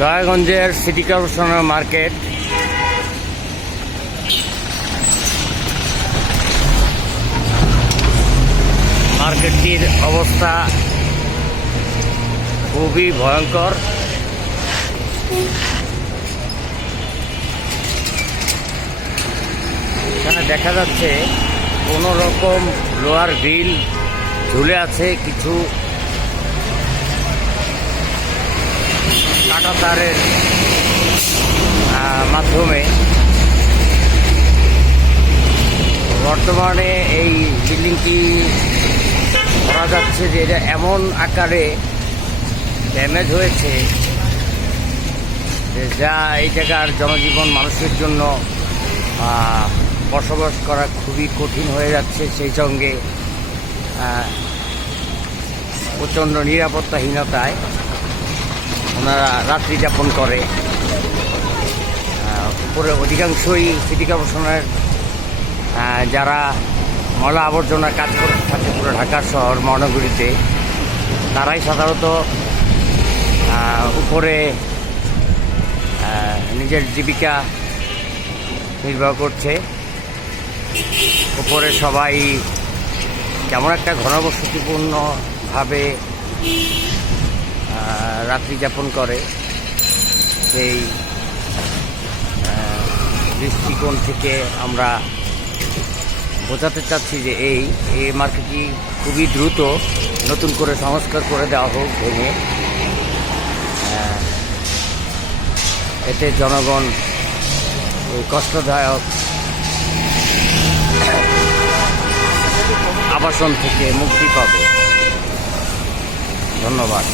দয়াগঞ্জের city কর্পোরেশনের market. মার্কেটটির অবস্থা খুবই ভয়ঙ্কর। এখানে দেখা যাচ্ছে কোনো রকম লোহার গ্রিল ঝুলে আছে, কিছু কাটা তারের মাধ্যমে। বর্তমানে এই বিল্ডিংটি ধরা যাচ্ছে যে এটা এমন আকারে ড্যামেজ হয়েছে যে যা এই জায়গার জনজীবন মানুষের জন্য বসবাস করা খুবই কঠিন হয়ে যাচ্ছে। সেই সঙ্গে প্রচণ্ড নিরাপত্তাহীনতায় ওনারা রাত্রি যাপন করে। উপরে অধিকাংশই সিটি কর্পোরেশনের যারা ময়লা আবর্জনা কাজ করে থাকে পুরো ঢাকা শহর মহানগরীতে, তারাই সাধারণত উপরে নিজের জীবিকা নির্বাহ করছে। উপরে সবাই কেমন একটা ঘনবসতিপূর্ণভাবে রাত্রি যাপন করে, সেই দৃষ্টিকোণ থেকে আমরা বোঝাতে চাচ্ছি যে এই মার্কেটটি খুবই দ্রুত নতুন করে সংস্কার করে দেওয়া হোক ভেঙে। এতে জনগণ এই কষ্টদায়ক আবাসন থেকে মুক্তি পাবে। ধন্যবাদ।